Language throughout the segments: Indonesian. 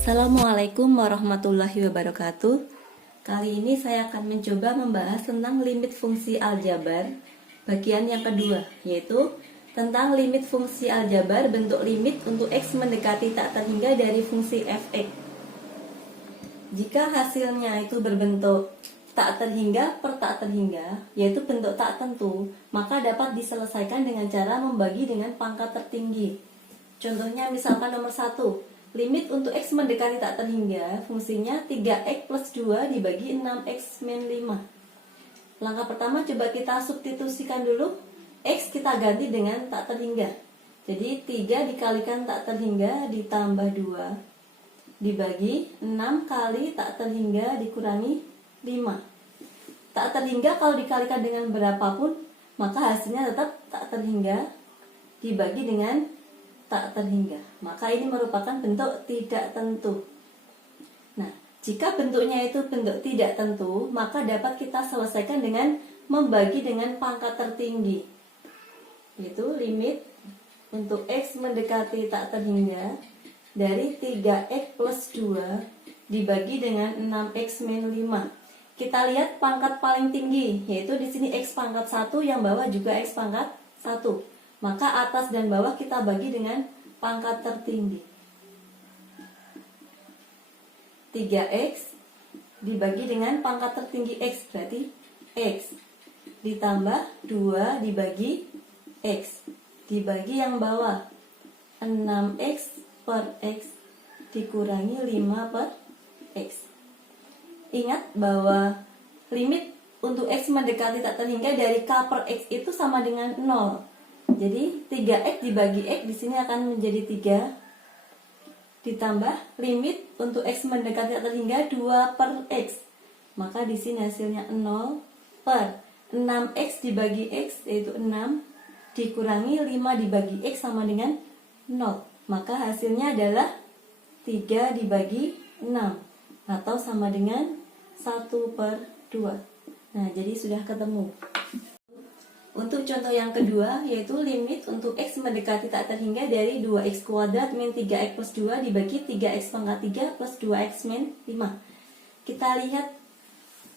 Assalamualaikum warahmatullahi wabarakatuh. Kali ini saya akan mencoba membahas tentang limit fungsi aljabar bagian yang kedua, yaitu tentang limit fungsi aljabar bentuk limit untuk X mendekati tak terhingga dari fungsi f(x). Jika hasilnya itu berbentuk tak terhingga per tak terhingga, yaitu bentuk tak tentu, maka dapat diselesaikan dengan cara membagi dengan pangkat tertinggi. Contohnya misalkan nomor 1, limit untuk X mendekati tak terhingga, fungsinya 3X plus 2 dibagi 6X min 5. Langkah pertama coba kita substitusikan dulu, X kita ganti dengan tak terhingga. Jadi 3 dikalikan tak terhingga ditambah 2 dibagi 6 kali tak terhingga dikurangi 5. Tak terhingga kalau dikalikan dengan berapapun, maka hasilnya tetap tak terhingga dibagi dengan tak terhingga. Maka ini merupakan bentuk tidak tentu. Nah, jika bentuknya itu bentuk tidak tentu, maka dapat kita selesaikan dengan membagi dengan pangkat tertinggi, yaitu limit untuk X mendekati tak terhingga dari 3X plus 2 dibagi dengan 6X min 5. Kita lihat pangkat paling tinggi, yaitu di sini X pangkat 1, yang bawah juga X pangkat 1. Maka atas dan bawah kita bagi dengan pangkat tertinggi. 3X dibagi dengan pangkat tertinggi X, berarti X ditambah 2 dibagi X dibagi yang bawah 6X per X dikurangi 5 per X. Ingat bahwa limit untuk X mendekati tak terhingga dari K per X itu sama dengan 0. Jadi 3X dibagi X di sini akan menjadi 3 ditambah limit untuk X mendekati tak terhingga 2 per X. Maka di sini hasilnya 0 per 6X dibagi X, yaitu 6 dikurangi 5 dibagi X sama dengan 0. Maka hasilnya adalah 3 dibagi 6 atau sama dengan 1 per 2. Nah, jadi sudah ketemu. Untuk contoh yang kedua, yaitu limit untuk X mendekati tak terhingga dari 2X kuadrat min 3X plus 2 dibagi 3X pangkat 3 plus 2X min 5. Kita lihat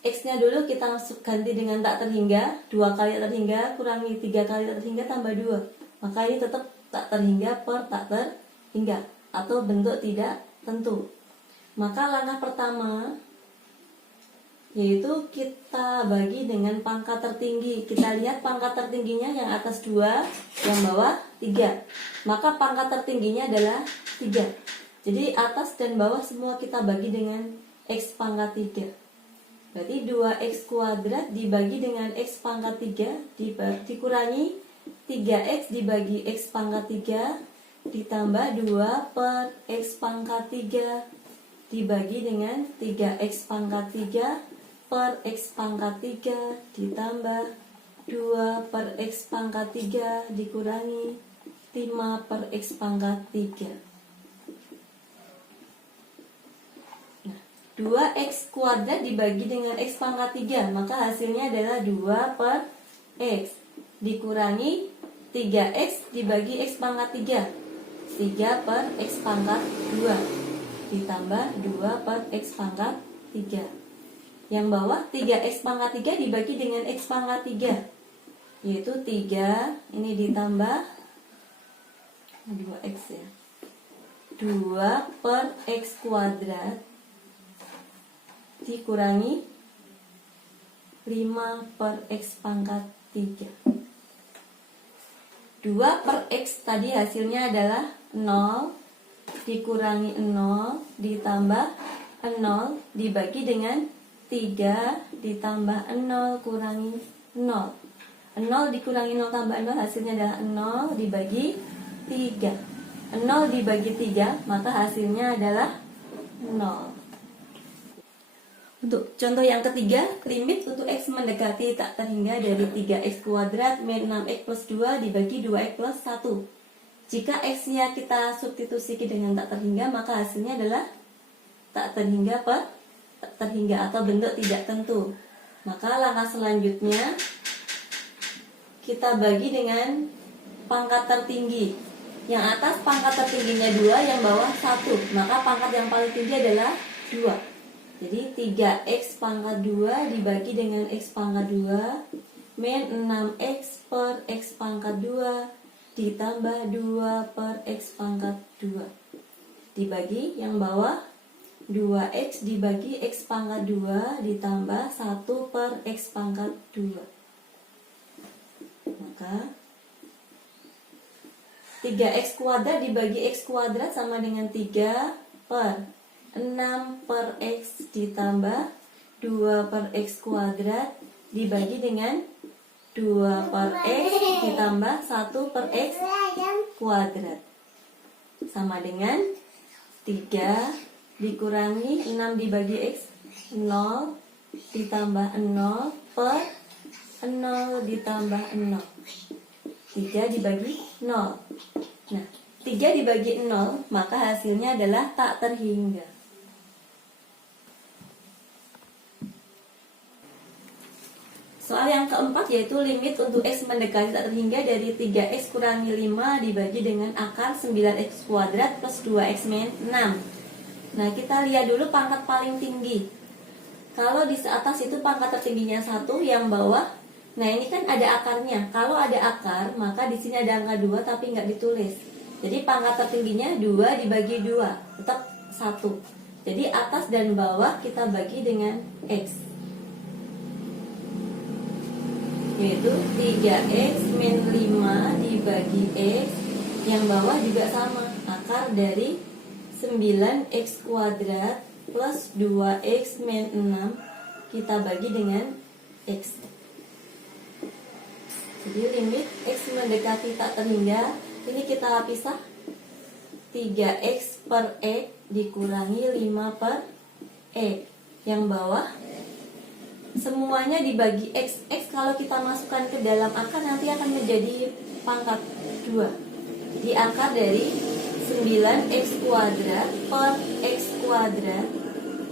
X-nya dulu, kita ganti dengan tak terhingga. 2 kali tak terhingga kurangi 3 kali tak terhingga tambah 2. Maka ini tetap tak terhingga per tak terhingga atau bentuk tidak tentu. Maka langkah pertama yaitu kita bagi dengan pangkat tertinggi. Kita lihat pangkat tertingginya yang atas 2, yang bawah 3. Maka pangkat tertingginya adalah 3. Jadi atas dan bawah semua kita bagi dengan X pangkat 3. Berarti 2X kuadrat dibagi dengan X pangkat 3 dikurangi 3X dibagi X pangkat 3 ditambah 2 per X pangkat 3 dibagi dengan 3X pangkat 3 per X pangkat 3 ditambah 2 per X pangkat 3 dikurangi 5 per X pangkat 3. Nah, 2X kuadrat dibagi dengan X pangkat 3, maka hasilnya adalah 2 per X dikurangi 3X dibagi X pangkat 3 per X pangkat 2 ditambah 2 per X pangkat 3. Yang bawah 3X pangkat 3 dibagi dengan X pangkat 3, yaitu 3 ini ditambah 2X ya, 2 per X kuadrat dikurangi 5 per X pangkat 3. 2 per X tadi hasilnya adalah 0 dikurangi 0 ditambah 0 dibagi dengan 3 ditambah 0 kurangi 0. 0 dikurangi 0 tambah 0 hasilnya adalah 0 dibagi 3. 0 dibagi 3 maka hasilnya adalah 0. Untuk contoh yang ketiga, limit untuk X mendekati tak terhingga dari 3X kuadrat min 6X plus 2 dibagi 2X plus 1. Jika X-nya kita substitusi dengan tak terhingga, maka hasilnya adalah tak terhingga per terhingga atau bentuk tidak tentu. Maka langkah selanjutnya kita bagi dengan pangkat tertinggi. Yang atas pangkat tertingginya 2, yang bawah 1. Maka pangkat yang paling tinggi adalah 2. Jadi 3x pangkat 2 dibagi dengan x pangkat 2 min 6x per x pangkat 2 ditambah 2 per x pangkat 2. Dibagi yang bawah 2x dibagi x pangkat 2 ditambah 1 per x pangkat 2. Maka 3x kuadrat dibagi x kuadrat sama dengan 3 per 6 per x ditambah 2 per x kuadrat dibagi dengan 2 per x ditambah 1 per x kuadrat sama dengan 3 dikurangi 6 dibagi x 0 ditambah 0 per 0 ditambah 0. 3 dibagi 0. Nah, 3 dibagi 0 maka hasilnya adalah tak terhingga. Soal yang keempat yaitu limit untuk x mendekati tak terhingga dari 3x kurangi 5 dibagi dengan akar 9x kuadrat plus 2x min 6. Nah, kita lihat dulu pangkat paling tinggi. Kalau di atas itu pangkat tertingginya 1, yang bawah. Nah, ini kan ada akarnya. Kalau ada akar, maka di sini ada angka 2 tapi nggak ditulis. Jadi pangkat tertingginya 2 dibagi 2, tetap 1. Jadi atas dan bawah kita bagi dengan x. Yaitu 3x min 5 dibagi x. Yang bawah juga sama. Akar dari 9x kuadrat plus 2x min 6 kita bagi dengan x. Jadi limit x mendekati tak terhingga ini kita pisah 3x per x dikurangi 5 per x. Yang bawah semuanya dibagi x. X kalau kita masukkan ke dalam akar nanti akan menjadi pangkat 2. Di akar dari 9x kuadrat per x kuadrat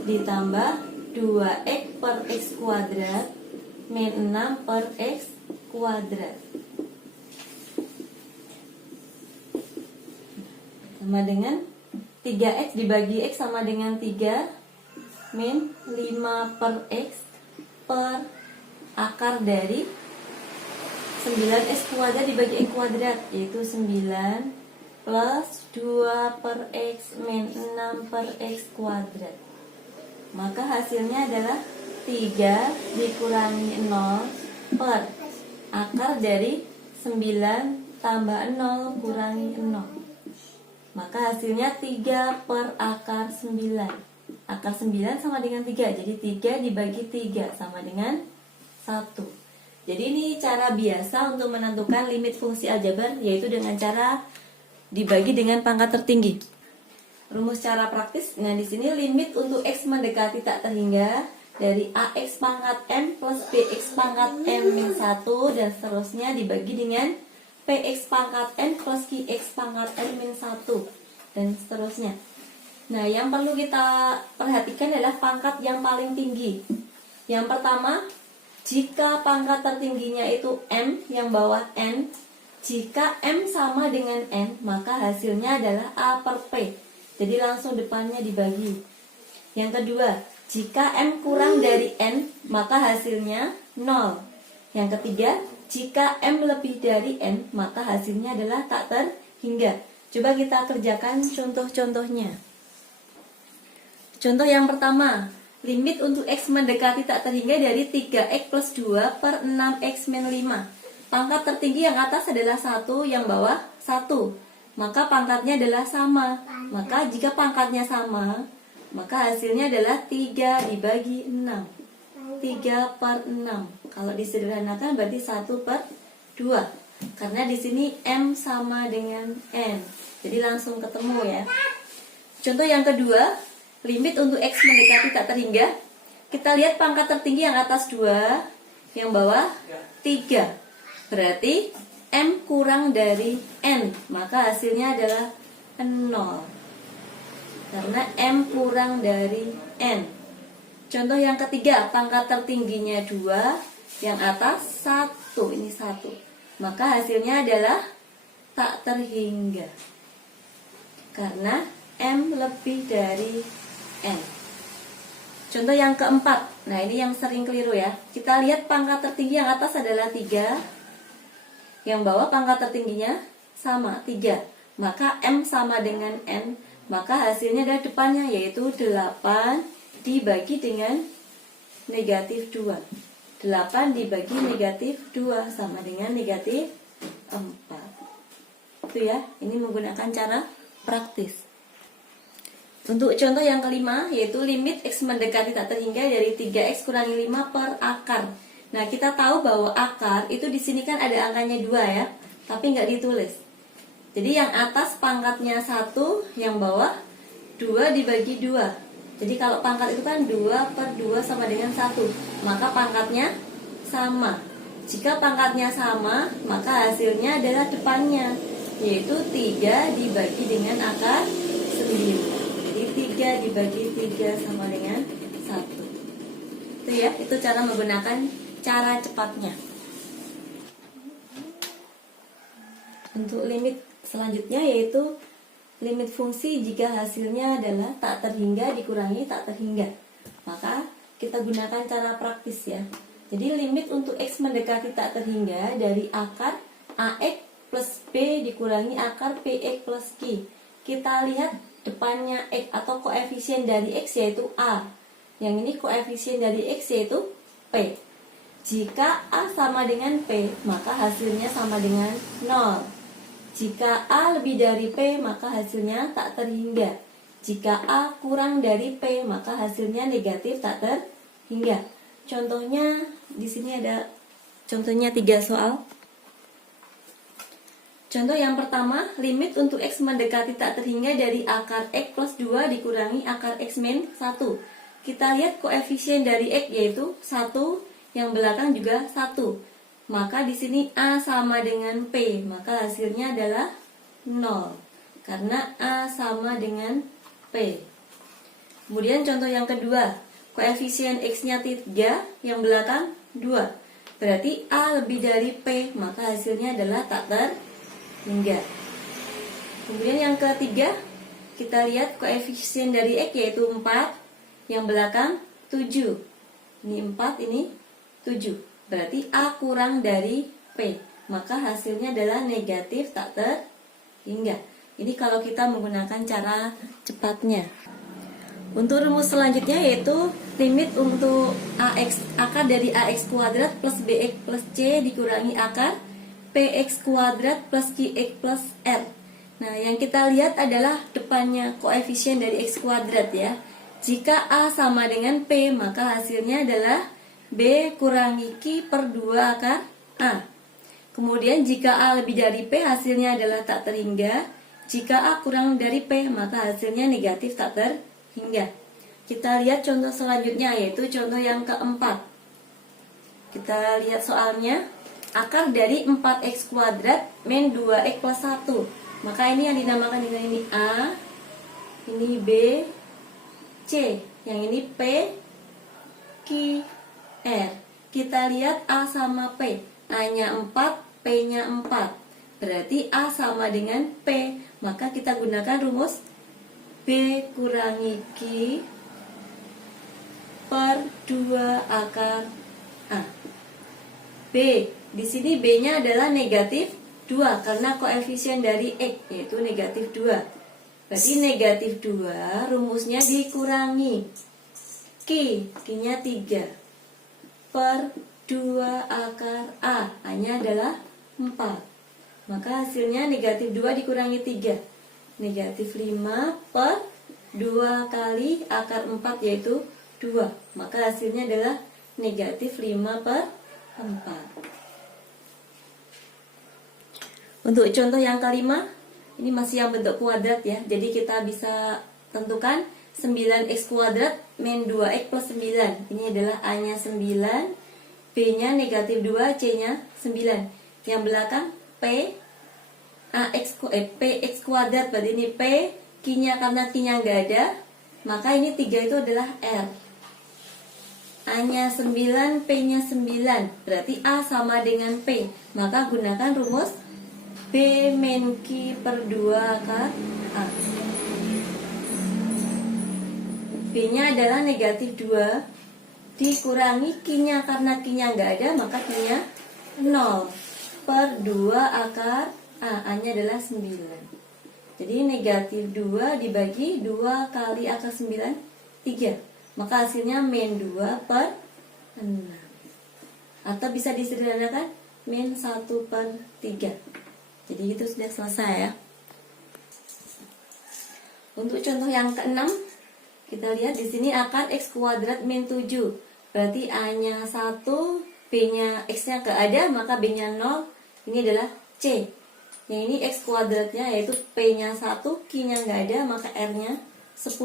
ditambah 2x per x kuadrat min 6 per x kuadrat sama dengan 3x dibagi x sama dengan 3 min 5 per x per akar dari 9x kuadrat dibagi x kuadrat yaitu 9 plus 2 per x min 6 per x kuadrat. Maka hasilnya adalah 3 dikurangi 0 per akar dari 9 tambah 0 kurangi 0. Maka hasilnya 3 per akar 9. Akar 9 sama dengan 3. Jadi 3 dibagi 3 sama dengan 1. Jadi ini cara biasa untuk menentukan limit fungsi aljabar, yaitu dengan cara dibagi dengan pangkat tertinggi. Rumus cara praktis. Nah, di sini limit untuk x mendekati tak terhingga dari ax pangkat m plus bx pangkat m min 1 dan seterusnya dibagi dengan px pangkat n plus qx pangkat n min 1 dan seterusnya. Nah, yang perlu kita perhatikan adalah pangkat yang paling tinggi. Yang pertama, jika pangkat tertingginya itu m, yang bawah n. Jika m sama dengan n, maka hasilnya adalah a per p. Jadi langsung depannya dibagi. Yang kedua, jika m kurang dari n, maka hasilnya 0. Yang ketiga, jika m lebih dari n, maka hasilnya adalah tak terhingga. Coba kita kerjakan contoh-contohnya. Contoh yang pertama, limit untuk x mendekati tak terhingga dari 3x plus 2 per 6x min 5. Pangkat tertinggi yang atas adalah 1, yang bawah 1. Maka pangkatnya adalah sama. Maka jika pangkatnya sama, maka hasilnya adalah 3 dibagi 6. 3 per 6. Kalau disederhanakan berarti 1 per 2. Karena di sini m sama dengan n. Jadi langsung ketemu ya. Contoh yang kedua, limit untuk x mendekati tak terhingga. Kita lihat pangkat tertinggi yang atas 2, yang bawah 3. Berarti m kurang dari n, maka hasilnya adalah 0. Karena m kurang dari n. Contoh yang ketiga, pangkat tertingginya 2, yang atas 1, ini 1. Maka hasilnya adalah tak terhingga. Karena M lebih dari N. Contoh yang keempat. Nah, ini yang sering keliru ya. Kita lihat pangkat tertinggi yang atas adalah 3. Yang bawah pangkat tertingginya sama, 3. Maka M sama dengan N. Maka hasilnya adalah depannya, yaitu 8 dibagi dengan negatif 2. 8 dibagi negatif 2 sama dengan negatif 4. Itu ya, ini menggunakan cara praktis. Untuk contoh yang kelima, yaitu limit X mendekati tak terhingga dari 3X kurangi 5 per akar. Nah, kita tahu bahwa akar itu di sini kan ada angkanya 2 ya, tapi nggak ditulis. Jadi yang atas pangkatnya 1, yang bawah 2 dibagi 2. Jadi kalau pangkat itu kan 2 per 2 sama dengan 1, maka pangkatnya sama. Jika pangkatnya sama, maka hasilnya adalah depannya, yaitu 3 dibagi dengan akar 9. 3 dibagi 3 sama dengan 1. Itu ya, itu cara menggunakan cara cepatnya. Untuk limit selanjutnya yaitu limit fungsi jika hasilnya adalah tak terhingga dikurangi tak terhingga. Maka kita gunakan cara praktis ya. Jadi limit untuk X mendekati tak terhingga dari akar AX plus B dikurangi akar PX plus Q. Kita lihat depannya X atau koefisien dari X yaitu A. Yang ini koefisien dari X yaitu P. Jika A sama dengan P, maka hasilnya sama dengan 0. Jika A lebih dari P, maka hasilnya tak terhingga. Jika A kurang dari P, maka hasilnya negatif tak terhingga. Contohnya di sini ada contohnya 3 soal. Contoh yang pertama, limit untuk X mendekati tak terhingga dari akar X plus 2 dikurangi akar X min 1. Kita lihat koefisien dari X yaitu 1, yang belakang juga 1. Maka di sini A sama dengan P, maka hasilnya adalah 0. Karena A sama dengan P. Kemudian contoh yang kedua, koefisien X-nya 3, yang belakang 2. Berarti A lebih dari P, maka hasilnya adalah tak terhingga. Kemudian yang ketiga, kita lihat koefisien dari X yaitu 4, yang belakang 7. Ini 4, ini 7. Berarti A kurang dari P, maka hasilnya adalah negatif tak terhingga. Ini kalau kita menggunakan cara cepatnya. Untuk rumus selanjutnya yaitu limit untuk akar dari AX kuadrat plus BX plus C dikurangi akar PX kuadrat plus QX plus R. Nah, yang kita lihat adalah depannya koefisien dari X kuadrat ya. Jika A sama dengan P, maka hasilnya adalah B kurangi Q per 2 akar A. Kemudian jika A lebih dari P, hasilnya adalah tak terhingga. Jika A kurang dari P, maka hasilnya negatif tak terhingga. Kita lihat contoh selanjutnya, yaitu contoh yang keempat. Kita lihat soalnya. Akar dari 4x kuadrat min 2x plus 1. Maka ini yang dinamakan dengan ini A, ini B, C. Yang ini P, Q, R. Kita lihat A sama P. A-nya 4, P-nya 4. Berarti A sama dengan P. Maka kita gunakan rumus B kurangi Q per 2 akar A. B, di sini B-nya adalah negatif 2 karena koefisien dari X yaitu negatif 2. Berarti negatif 2 rumusnya dikurangi Q-nya 3 per 2 akar A. A-nya adalah 4. Maka hasilnya negatif 2 dikurangi 3. Negatif 5 per 2 kali akar 4 yaitu 2. Maka hasilnya adalah negatif 5 per 4. Untuk contoh yang kelima, ini masih yang bentuk kuadrat ya. Jadi kita bisa tentukan 9x kuadrat min 2x plus 9. Ini adalah A-nya 9, B-nya negatif 2, C-nya 9. Yang belakang P, PX kuadrat, berarti ini P, Q-nya karena Q-nya nggak ada, maka ini 3 itu adalah R. A-nya 9, P-nya 9, berarti A sama dengan P. Maka gunakan rumus B min Q per 2 akar A. B-nya adalah negatif 2 dikurangi Q-nya, karena Q-nya nggak ada maka Q-nya 0 per 2 akar A. A-nya adalah 9. Jadi negatif 2 dibagi 2 kali akar 9, 3. Maka hasilnya min 2 per 6. Atau bisa disederhanakan min 1 per 3. Jadi itu sudah selesai ya. Untuk contoh yang ke-6, kita lihat di sini akar x kuadrat min 7. Berarti A-nya 1, B-nya X-nya nggak ada, maka B-nya 0. Ini adalah C. Yang ini X kuadratnya yaitu P-nya 1, Q-nya nggak ada, maka R-nya 10.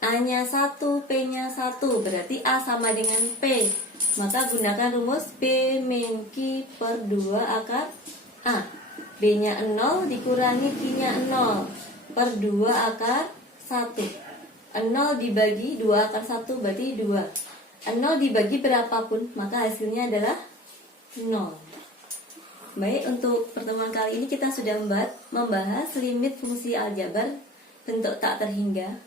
A-nya 1, P-nya 1. Berarti A sama dengan P. Maka gunakan rumus B min Q per 2 akar A. B-nya 0 dikurangi Q-nya 0 per 2 akar 1. 0 dibagi 2 akar 1 berarti 2. 0 dibagi berapapun maka hasilnya adalah 0. Baik, untuk pertemuan kali ini kita sudah membahas limit fungsi aljabar bentuk tak terhingga.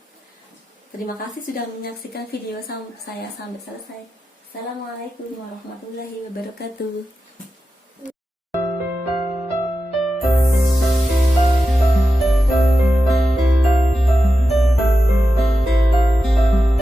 Terima kasih sudah menyaksikan video saya sampai selesai. Assalamualaikum warahmatullahi wabarakatuh.